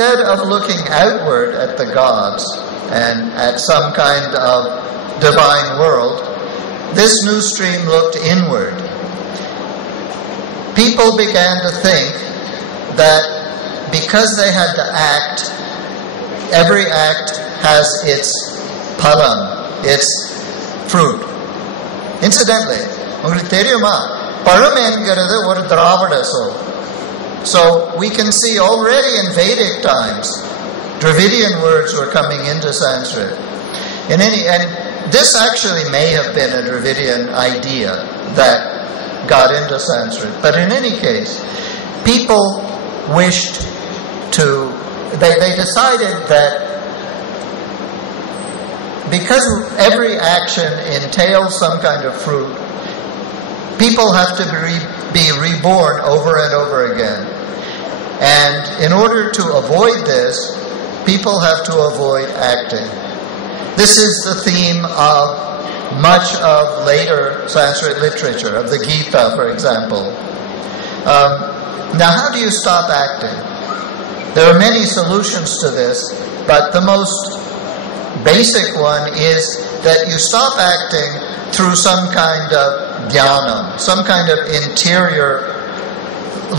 Instead of looking outward at the gods and at some kind of divine world, this new stream looked inward. People began to think that because they had to act, every act has its palam, its fruit. Incidentally, உங்களுக்கு தெரியுமா பழம் என்கிறது ஒரு திராவிட சொல். So we can see already in Vedic times, Dravidian words were coming into Sanskrit. And this actually may have been a Dravidian idea that got into Sanskrit. But in any case, people wished to, they decided that because every action entails some kind of fruit, people have to be reborn over and over again. And in order to avoid this, people have to avoid acting. This is the theme of much of later Sanskrit literature, of the Gita, for example. Now, how do you stop acting? There are many solutions to this, but the most basic one is that you stop acting through some kind of dhyanam, some kind of interior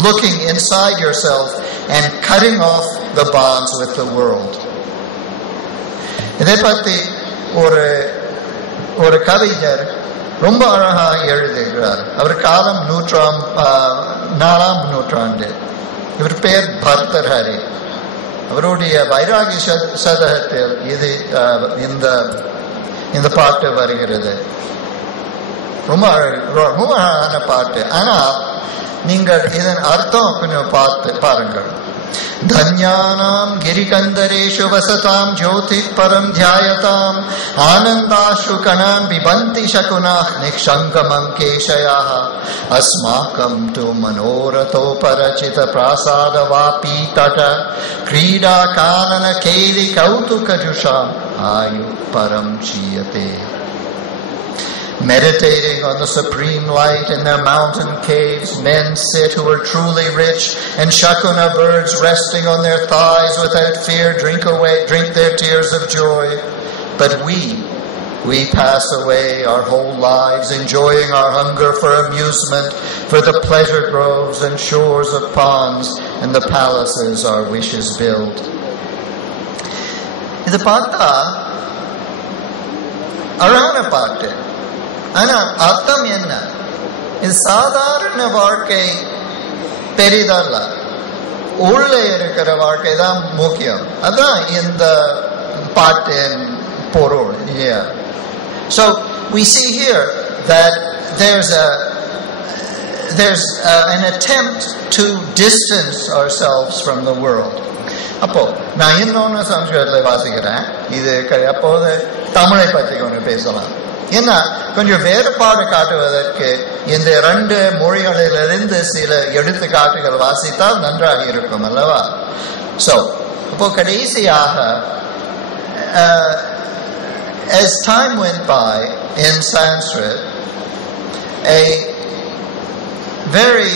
looking inside yourself and cutting off the bonds with the world. இதை பற்றி ஒரு கவிஞர் ரொம்ப அழகாக எழுதுகிறார். அவர் காலம் 4ஆம் நூற்றாண்டு. இவர் பெயர் பர்தஹரி. அவருடைய வைராகி சதகத்தில் இது இந்த பாட்டு வருகிறது. ரொம்ப அழகான பாட்டு. ஆனால் நீங்கள் இதன் அர்த்தம் கொஞ்சம் பாருங்கள். धन्यानां गिरिकन्दरेषु वसतां ज्योतिः परं ध्यायतां आनन्दाश्रु कणान् बिबन्ति शकुनाः निःशङ्कमं केशयाः अस्माकं तु मनोरथोपरचित प्रासादवापी तट क्रीडा कानन केलि कौतुकजुषाम् आयु परं क्षीयते. Meditating on the supreme light in their mountain caves, men sit who are truly rich, and Shakuna birds resting on their thighs without fear drink their tears of joy. But we pass away our whole lives enjoying our hunger for amusement, for the pleasure groves and shores of ponds and the palaces our wishes build. இது பார்த்தா அழகான பாட்டு. ஆனால் அர்த்தம் என்ன? இது சாதாரண வாழ்க்கை பெரிதல்ல, உள்ளே இருக்கிற வாழ்க்கை தான் முக்கியம். அதான் இந்த பாட்டின் பொருள். So we see here that there's an attempt to distance ourselves from the world. அப்போ நான் இன்னொன்று சம்ஸ்கிருதத்தில் வாசிக்கிறேன். இது அப்போது தமிழை பற்றி கொஞ்சம் பேசலாம். ஏன்னா கொஞ்சம் வேறுபாடு காட்டுவதற்கு இந்த 2 மொழிகளிலிருந்து சில எடுத்துக்காட்டுகள் வாசித்தால் நன்றாக இருக்கும் அல்லவா? So இப்போ கடைசியாக as time went by in Sanskrit, a very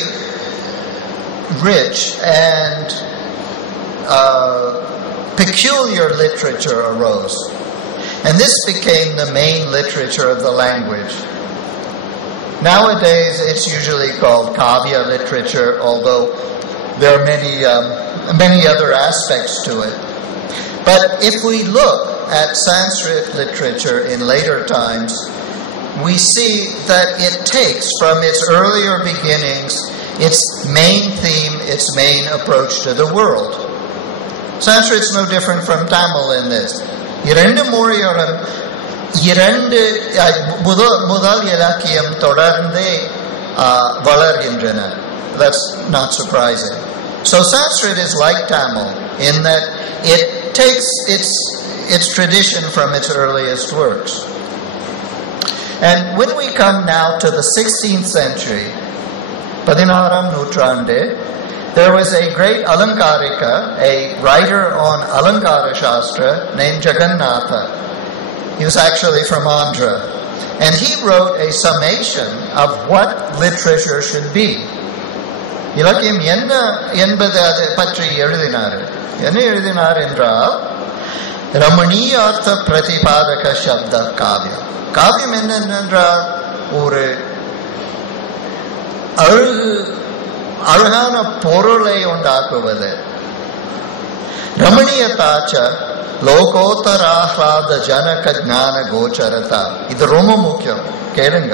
rich and peculiar literature arose. And this became the main literature of the language. Nowadays, it's usually called kavya literature, although there are many other aspects to it. But if we look at Sanskrit literature in later times, we see that it takes from its earlier beginnings its main theme, its main approach to the world. Sanskrit's no different from Tamil in this. இரண்டு மொழிகளும் முதல் இலக்கியம் தொடர்ந்தே வளர்கின்றன. That's not surprising. So Sanskrit is like Tamil in that it takes its tradition from its earliest works. And when we come now to the 16th century, 16ஆம் நூற்றாண்டு, there was a great Alankarika, a writer on Alankara Shastra named Jagannatha. He was actually from Andhra. And he wrote a summation of what literature should be. இலக்கியம் என்ன என்பது அதை பற்றி எழுதினார். என்ன எழுதினார் என்றால், ரமணீயார்த்த பிரதிபாதக சப்த காவியம். காவியம் என்னென்றால் ஒரு அழகான பொருளை உண்டாக்குவது. ரமணீயதாச்ச லோகோத்தராஹ்லாத ஜனக ஞான கோச்சரதா. இது ரொம்ப முக்கியம், கேளுங்க.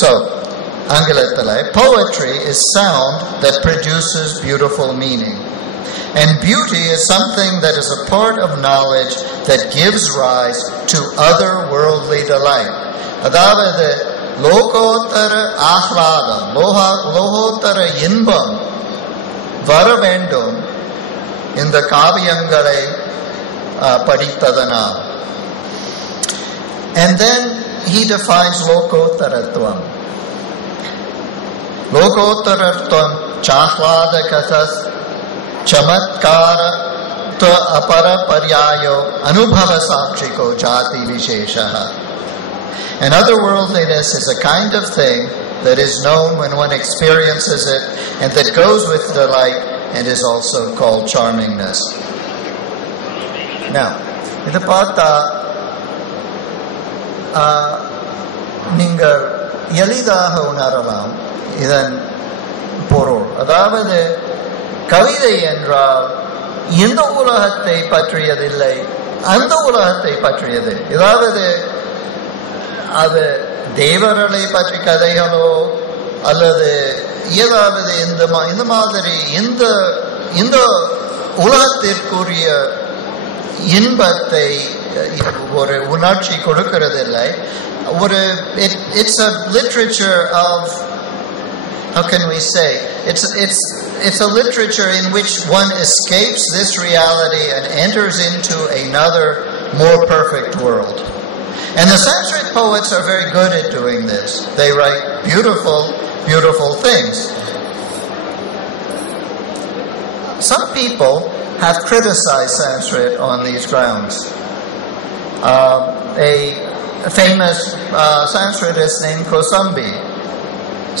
So, ஆங்கிலத்தில், poetry is sound that produces beautiful meaning. And beauty is something that is a part of knowledge that gives rise to other-worldly delight. அதாவது லோகோத்தர ஆஹ்லாதம், லோகோத்தர இன்பம் வர வேண்டும் இந்த காவியங்களை படித்ததனால். And then he defines lokottaratvam. Lokottaratvam chahladakas chamatkara to apara paryayo anubhava sakshiko jati visheshaha. And otherworldliness is a kind of thing that is known when one experiences it and that goes with delight and is also called charmingness. Now, இதை பார்த்தா நீங்கள் எளிதாக உணரலாம் இதன் பொருள். அதாவது கவிதை என்றால் இந்த உலகத்தை பற்றியதில்லை, அந்த உலகத்தை பற்றியது. அதாவது அது தேவர்களை பற்றி கதைகளோ அல்லது ஏதாவது இந்த மாதிரி இந்த உலகத்திற்குரிய இன்பத்தை ஒரு உணர்ச்சி கொடுக்கிறதில்லை. ஒரு it's a literature of, how can we say, it's a literature in which one escapes this reality and enters into another more perfect world. And the Sanskrit poets are very good at doing this. They write beautiful, beautiful things. Some people have criticized Sanskrit on these grounds. A famous Sanskritist named Kosambi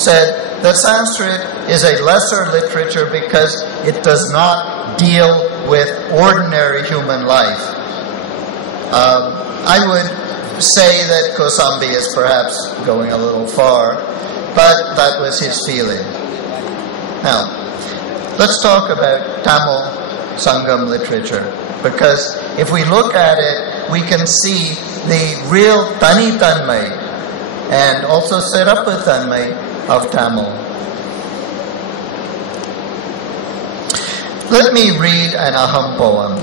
said that Sanskrit is a lesser literature because it does not deal with ordinary human life. I would say that Kosambi is perhaps going a little far, but that was his feeling. Now, let's talk about Tamil Sangam literature, because if we look at it, we can see the real Tanitanmai and also Sirappatanmai of Tamil. Let me read an Aham poem.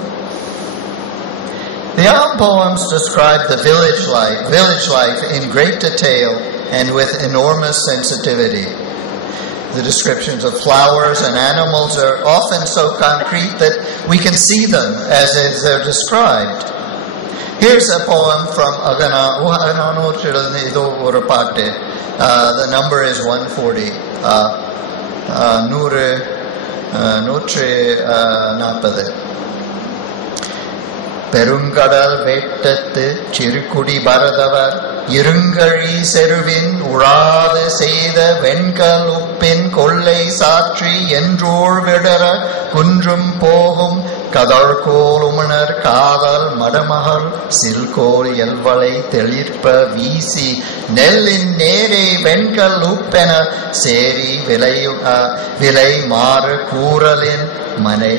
The Aham poems describe the village life in great detail and with enormous sensitivity. The descriptions of flowers and animals are often so concrete that we can see them as they're described. Here's a poem from Agana. The number is 140. பெருங்கடல் வேட்டத்து சிறுகுடி பரதவர் இருங்கழி செருவின் உழாது செய்த வெண்கல் உப்பின் கொள்ளை சாற்றி என்றோர் விடர குன்றும் போகும் கதழ்கோல் உமணர் காதல் மடமகள் சில்கோல் எல்வளை தெளிர்ப்ப வீசி நெல்லின் நேரே வெண்கல் உப்பென சேரி விலை மாறு கூறலின் மனை